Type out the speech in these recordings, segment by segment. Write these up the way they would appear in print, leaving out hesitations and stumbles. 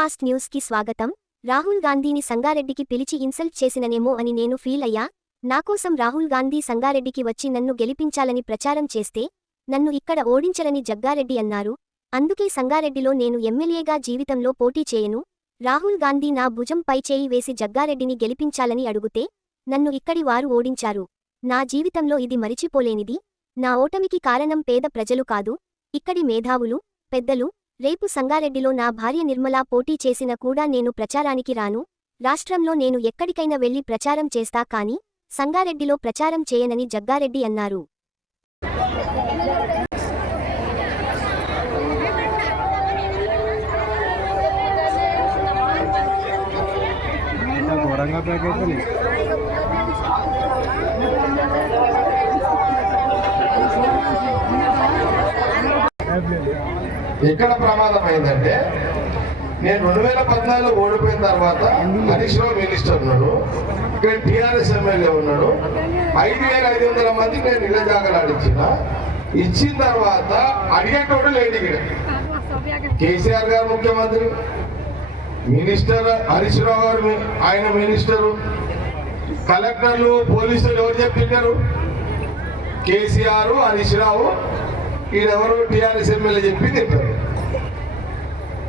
Fast news కి స్వాగతం. రాహుల్ గాంధీని సంగారెడ్డికి పిలిచి ఇన్సల్ట్ చేసిననేమో అని నేను ఫీల్ అయ్యా. నాకోసం రాహుల్ గాంధీ సంగారెడ్డికి వచ్చి నన్ను గెలిపించాలని ప్రచారం చేస్తే నన్ను ఇక్కడ ఓడించరని జగ్గారెడ్డి అన్నారు. అందుకే సంగారెడ్డిలో నేను ఎమ్మెల్యేగా జీవితంలో పోటీ చేయను. రాహుల్ గాంధీ నా భుజం పై చేయి వేసి జగ్గారెడ్డిని గెలిపించాలని అడుగుతే నన్ను ఇక్కడి వారు ఓడించారు. నా జీవితంలో ఇది మరిచిపోలేనిది. నా ఓటమికి కారణం పేద ప్రజలు కాదు, ఇక్కడి మేధావులు, పెద్దలు. రేపు సంగారెడ్డిలో నా భార్య నిర్మలా పోటీ చేసిన కూడా నేను ప్రచారానికి రాను. రాష్ట్రంలో నేను ఎక్కడికైనా వెళ్లి ప్రచారం చేస్తా కానీ సంగారెడ్డిలో ప్రచారం చేయనని జగ్గారెడ్డి అన్నారు. ఎక్కడ ప్రమాదం అయిందంటే, నేను 2014 ఓడిపోయిన తర్వాత హరీష్ రావు మినిస్టర్ ఉన్నాడు, ఇక్కడ టీఆర్ఎస్ ఎమ్మెల్యే ఉన్నాడు. 5,500 మందికి నేను ఇళ్ల జాగాలు ఇచ్చిన తర్వాత అడిగేటోడు లేడు. ఇక్కడ కేసీఆర్ గారు ముఖ్యమంత్రి, మినిస్టర్ హరీష్ రావు గారు ఆయన మినిస్టరు, కలెక్టర్లు, పోలీసులు ఎవరు చెప్పింటారు? కేసీఆర్, హరీష్ రావు, ఈడెవరు టీఆర్ఎస్ ఎమ్మెల్యే చెప్పి తింటారు.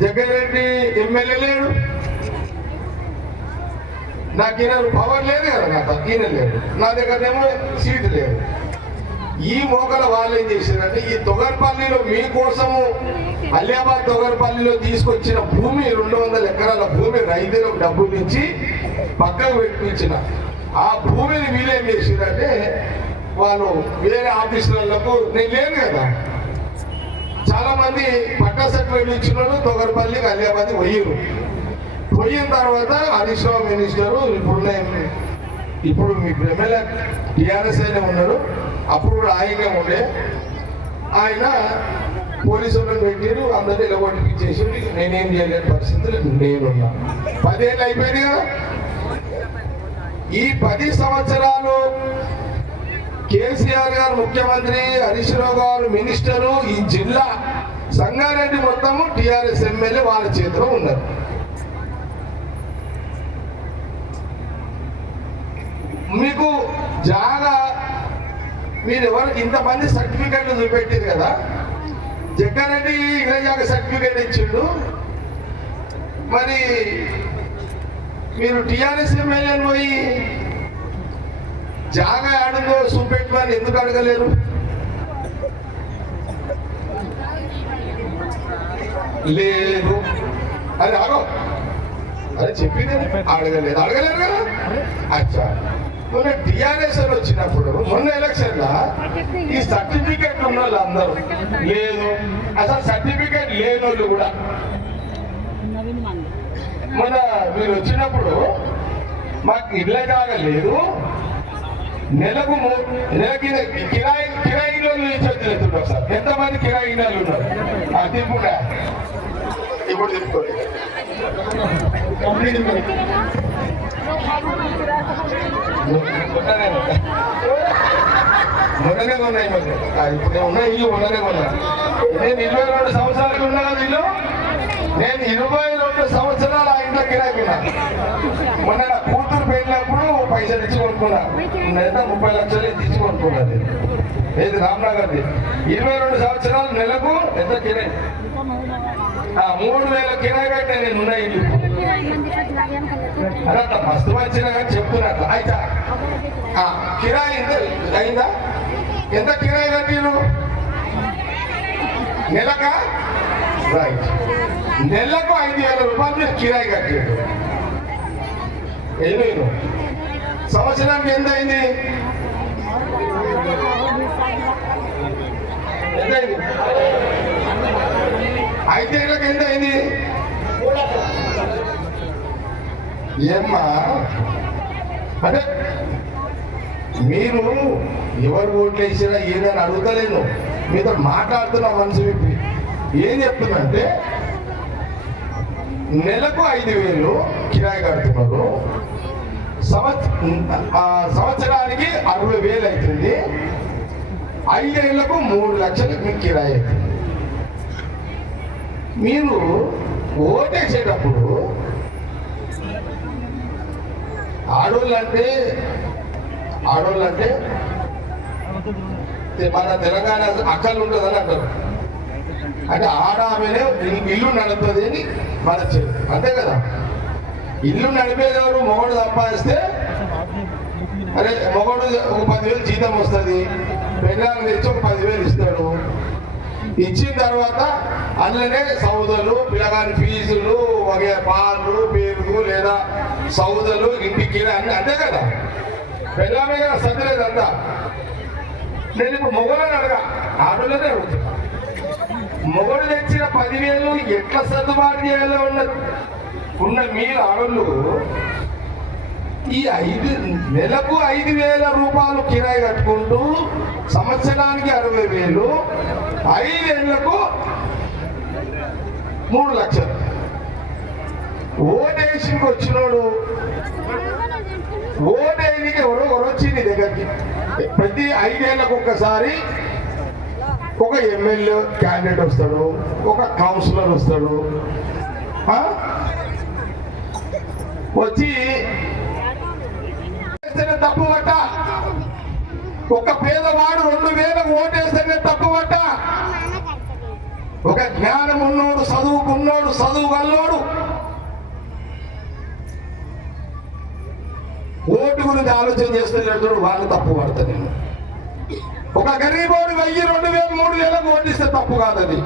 జగ్గారెడ్డి ఎమ్మెల్యే లేడు, నాకు ఈయన పవర్ లేదు కదా, నాకు ఈయన లేదు, నా దగ్గరనేమో సీటు లేదు. ఈ మోకల వాళ్ళు ఏం చేశారంటే, ఈ తొగర్పల్లిలో మీకోసము అలియాబాద్ తొగర్పల్లిలో తీసుకొచ్చిన భూమి 200 ఎకరాల భూమి రైతులకు డబ్బులు ఇచ్చి పక్కకు పెట్టించిన ఆ భూమిని వీళ్ళేం చేశారంటే, వాళ్ళు వేరే ఆఫీసులకు నేను లేను కదా, చాలా మంది పట్టా సర్టిఫికేట్ ఇచ్చిన వాళ్ళు తొగర్పల్లికి అలియాబాద్ పోయిన తర్వాత హరీష్ రావు మినిస్టరు, ఇప్పుడు మీ ఎమ్మెల్యే టీఆర్ఎస్ అయినా ఉన్నారు, అప్పుడు కూడా ఆయనే ఉండే. ఆయన పోలీసు వాళ్ళని పెట్టారు, అందరినీ ఇలగొట్టించేసి నేనేం చేయలేని పరిస్థితులు నేనున్నా. 10 ఏళ్ళు అయిపోయింది కదా. ఈ 10 సంవత్సరాలు కేసీఆర్ గారు ముఖ్యమంత్రి, హరీష్ రావు గారు మినిస్టరు, ఈ జిల్లా సంగారెడ్డి మొత్తము టీఆర్ఎస్ ఎమ్మెల్యే వాళ్ళ చేతిలో ఉన్నారు. మీకు జాగా మీరు ఎవరు ఇంతమంది సర్టిఫికెట్లు చూపెట్టారు కదా, జగ్గారెడ్డి ఇళ్ళ జాగా సర్టిఫికెట్ ఇచ్చిండు, మరి మీరు టీఆర్ఎస్ ఎమ్మెల్యేని పోయి జాగా ఆడుందో చూపెట్టమని ఎందుకు అడగలేరు? లేదు అది ఆగో, అది చెప్పింది అడగలేరు కదా. అచ్చా, మొన్న టీఆర్ఎస్ వచ్చినప్పుడు మొన్న ఎలక్షన్ లా ఈ సర్టిఫికెట్ ఉన్న వాళ్ళు అందరూ లేదు, అసలు సర్టిఫికెట్ లేని వాళ్ళు కూడా మొన్న మీరు వచ్చినప్పుడు మాకు ఇళ్ళ జాగా లేదు, నెలకి కిరాయిలో చెప్తున్నారు సార్. ఎంతమంది కిరాయినాలు ఉన్నారు? తిప్పుగా ఇప్పుడు తిప్పుకోండి. మొన్ననే ఉన్నాయి, ఇప్పుడు ఉన్నాయి ఇల్లు, మొన్ననే ఉన్నాయి. నేను 22 సంవత్సరాలు ఉన్నా కదా ఇల్లు, నేను 22 సంవత్సరాలు ఆ ఇంట్లో కిరాయికి ఉన్నా. మొన్న నా కూతురు పెళ్ళినప్పుడు పైసలు ఇచ్చి కొనుక్కున్నా, నేత 30 లక్షలు ఇచ్చి కొనుక్కున్నది. ఏది రామ్నగర్ది 22 సంవత్సరాలు నెలకు ఎంత కిరాయి? 3,000 కిరాయి కట్టే నేను ఉన్న ఇల్లు. అదంతా మస్తు వచ్చినా కానీ చెప్తున్నట్టు. అయితే కిరాయి ఎంత అయిందా? ఎంత కిరాయి కట్టిరు నెలక? రైట్, నెలకు 5,000 రూపాయలు కిరాయి కట్టాడు. ఏమేను సంవత్సరానికి ఎంత అయింది? ఎంత అయింది? 5 ఏళ్ళకి ఎంత అయింది? ఏమ్మా అంటే మీరు ఎవరు ఓట్లు వేసినా ఏదని అడుగుతలేను, మీతో మాట్లాడుతున్నా మనసు విప్పి. ఏం చెప్తున్నంటే, నెలకు 5,000 కిరాయి కడుతున్నారు, సంవత్సరానికి 60,000 అవుతుంది, 5 ఏళ్లకు 3 లక్షలకు మీకు కిరాయి అవుతుంది. మీరు ఓటేసేటప్పుడు ఆడోళ్ళంటే మన తెలంగాణ అక్కలు ఉంటుందని అంటారు. అంటే ఆడ ఆమెనే ఇల్లు నడుపుతుంది అని మన అంతే కదా. ఇల్లు నడిపేదెవరు? మొగడు సంపాదిస్తే అరే మొగడు ఒక 10,000 జీతం వస్తుంది, పెళ్ళాన్ని తెచ్చి ఒక 10,000 ఇస్తాడు. ఇచ్చిన తర్వాత అందులోనే సౌదలు, పిల్లగాని ఫీజులు, పాలు, పెరుగు లేదా సౌదలు, ఇంటికి అన్ని అంతే కదా. పెళ్ళామే కదా సర్దిలేదంతా. నేను ఇప్పుడు మొగలని అడగా, ఆడోళ్ళనే అడుగుతున్నా. మొగడు తెచ్చిన 10,000 ఎట్లా సర్దుబాటు చేయాలో ఉన్న మీరు ఆడోళ్ళు ఈ నెలకు 5,000 రూపాయలు కిరాయి కట్టుకుంటూ సంవత్సరానికి 60,000, 5 ఏళ్లకు 3 లక్షలు. ఓటేషన్కి వచ్చినోడు ఓటేనికి ఎవరో వచ్చి నీ దగ్గరికి ప్రతి 5 ఏళ్లకు ఒక్కసారి ఒక ఎమ్మెల్యే క్యాండిడేట్ వస్తాడు, ఒక కౌన్సిలర్ వస్తాడు. వచ్చి తప్పు పట్ట, ఒక పేదవాడు 2,000 ఓటేస్తేనే తప్పు పట్ట. ఒక జ్ఞానం ఉన్నోడు, చదువుకున్నోడు, చదువు వల్లోడు ఓటు గురించి ఆలోచన చేస్తున్నట్టు వాళ్ళు తప్పు పడతాను. నేను ఒక గరీబోడు 1,000, 2,000, 3,000 ఓటిస్తే తప్పు కాదు. అది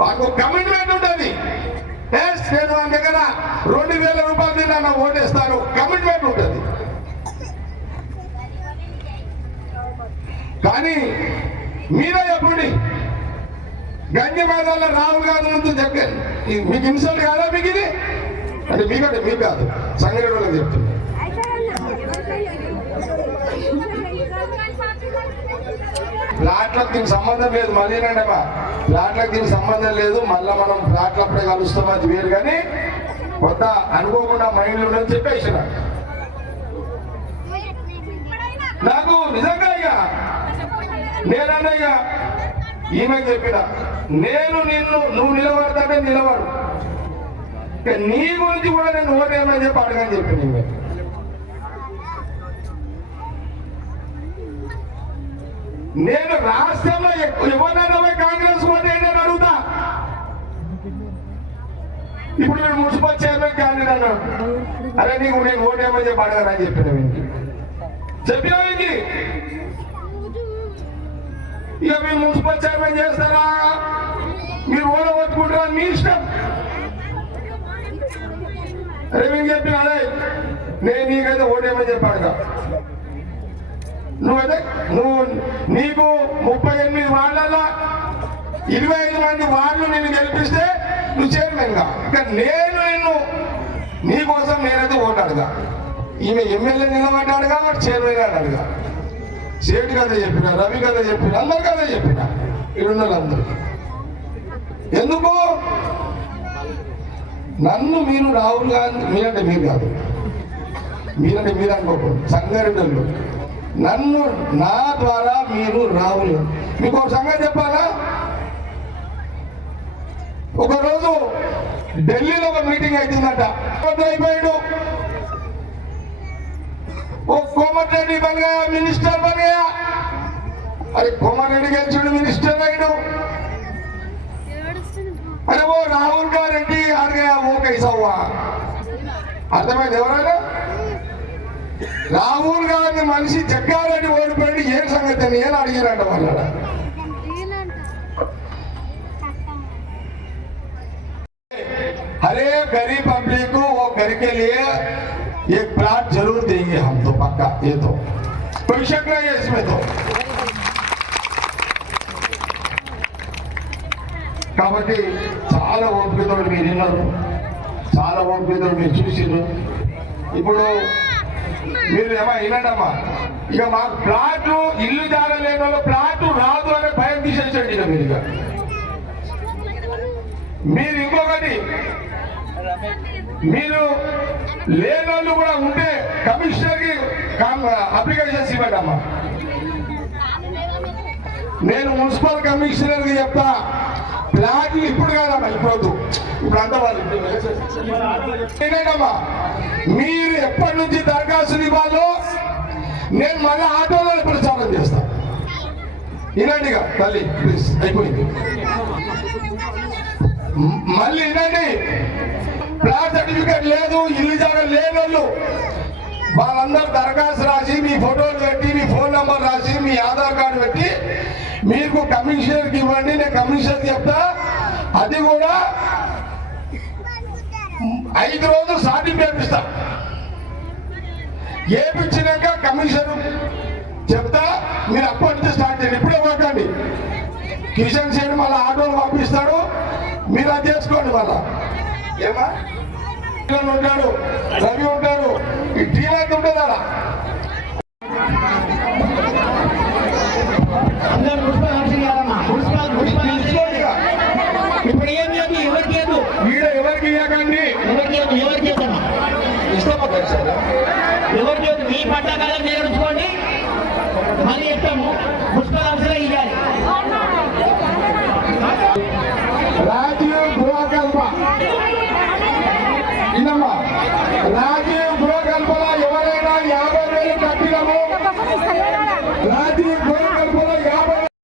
మాకు కమిట్మెంట్ ఉంటుంది. నేను వాళ్ళ దగ్గర 2,000 రూపాయలు తిన్నా ఓటేస్తాను, కమిట్మెంట్ ఉంటుంది. కానీ మీరే చెప్పండి, గంజి మైదానంలో రాహుల్ గాంధీ ముందు చెప్పారు. మీకు ఇన్సల్ట్ కాదా మీకు ఇది? అంటే మీకంటే మీకు కాదు, సంఘటనలో చెప్తుంది. ఫ్లాట్లకు దీనికి సంబంధం లేదు. మళ్ళీనండమ్మా, ఫ్లాట్లకు దీనికి సంబంధం లేదు. మళ్ళీ మనం ఫ్లాట్లప్పుడే కలుస్తాం, అది వేరు. కానీ కొంత అనుకోకుండా మైండ్లో ఉందని చెప్పేసిన నాకు నిజంగా ఇక నేనన్నా ఇక ఈమె చెప్పిన నువ్వు నిలబడతానే నిలబడు, నీ గురించి కూడా నేను ఓటేమని చెప్పి అడగని చెప్పిన. ఈమె నేను రాష్ట్రంలో ఎవరైనా కాంగ్రెస్ ఓటేయని అడుగుతా. ఇప్పుడు మీరు మున్సిపల్ చైర్మన్ క్యాండిడేట్ అన్నాడు, అరే నీకు నేను ఓటేమని చెప్పి అడగనని చెప్పిన. చెప్పినా ఇక మీరు మున్సిపల్ చైర్మన్ చేస్తారా, మీరు ఓడ కొట్టుకుంటారా, మీ ఇష్టం. అరే మేము చెప్పిన అదే నేను నీకైతే ఓటేమని చెప్పాడుగా. నీకు 38 వార్డులలో 25 మంది వార్డులు నేను గెలిపిస్తే నువ్వు చైర్మన్ గా. ఇక నేను నీకోసం నేనైతే ఓటు అడగా. ఈమె ఎమ్మెల్యే నిలబడ్డాడుగా, మరి చైర్మన్ గారు అడగా. సేటు కథ చెప్పిన, రవి కథ చెప్పిన, అందరి కథ చెప్పిన, ఇరున్న వాళ్ళందరికీ. ఎందుకు నన్ను మీరు రాహుల్ గాంధీ, మీరంటే మీరు కాదు, మీరంటే మీరు అనుకోకూడదు, సంగారెడ్డిలో నన్ను నా ద్వారా మీరు రాహుల్. మీకు ఒక సంగతి చెప్పాలా, ఒకరోజు ఢిల్లీలో ఒక మీటింగ్ అవుతుందట. అయిపోయాడు, वो कोमटिरेड्डी बन गया, मिनिस्टर बन गया. अरे कोमटिरेड्डी गెలిచాడు, मिनिस्टर అయ్యాడు. अरे वो राहुल का रेड्डी हार गया, वो कैसा हुआ? అర్థమైంది ఎవరైనా? రాహుల్ గాంధీ మనిషి జగ్గారెడ్డి ఓడిపోయాడు, ఏం సంగతి అని ఏం అడిగారంట వాళ్ళ. हर एक गरीब पब्लिक को वो घर के लिए एक प्लाट जरूर देंगे हम, तो पक्का, ये तो कोई शक नहीं है इसमें. तो కాబట్టి చాలా ఓపికతో మీరు విన్నారు, చాలా ఓపికతో మీరు చూసిరు. ఇప్పుడు మీరు ఏమో వినండమ్మా, ఇక మాకు ప్లాట్ ఇల్లు జాగలేని వాళ్ళు ప్లాట్ రాదు అనే భయం తీసేసండి. ఇక మీరు ఇంకొకటి, మీరు లేనోళ్ళు కూడా ఉంటే కమిషనర్ కి అప్లికేషన్స్ ఇవ్వండి అమ్మా. నేను మున్సిపల్ కమిషనర్ కి చెప్తా, ప్లాట్లు ఇప్పుడు కాదమ్మా, ఇప్పుడు అంతా వాళ్ళు నేనేనమ్మా. మీరు ఎప్పటి నుంచి దరఖాస్తులు ఇవ్వాలో నేను మళ్ళీ ఆటోలో ప్రచారం చేస్తాను. వినండిగా తల్లి ప్లీజ్, అయిపోయింది. మళ్ళీ వినండి, ప్లాట్ సర్టిఫికేట్ లేదు, ఇల్లు జాగా లేని వాళ్ళు వాళ్ళందరూ దరఖాస్తు రాసి మీ ఫోటోలు పెట్టి మీ ఫోన్ నంబర్ రాసి మీ ఆధార్ కార్డు పెట్టి మీకు కమిషనర్కి ఇవ్వండి, నేను కమిషనర్కి చెప్తా. అది కూడా 5 రోజులు సాధ్యం చేపిస్తా. ఏపించినాక కమిషనర్ చెప్తా, మీరు అప్పటి నుంచి స్టార్ట్ చేయండి. ఇప్పుడే పోకండి. కిషన్ సేన్ మళ్ళీ ఆటోలు పంపిస్తాడు, మీరు అది చేసుకోండి. మళ్ళా ఏమా ఉంటాడు, రవి ఉంటాడు, ఈ టీం అయితే ఉంటుంది అలా. ఇప్పుడు ఏం లేదు, ఎవరికి లేదు, వీడు ఎవరికి ఇవ్వకండి, ఎవరికి లేదు, ఎవరికి లేదమ్మా, ఇష్టపడ్డారు సార్. ఎవరికి లేదు. మీ పట్టకాలం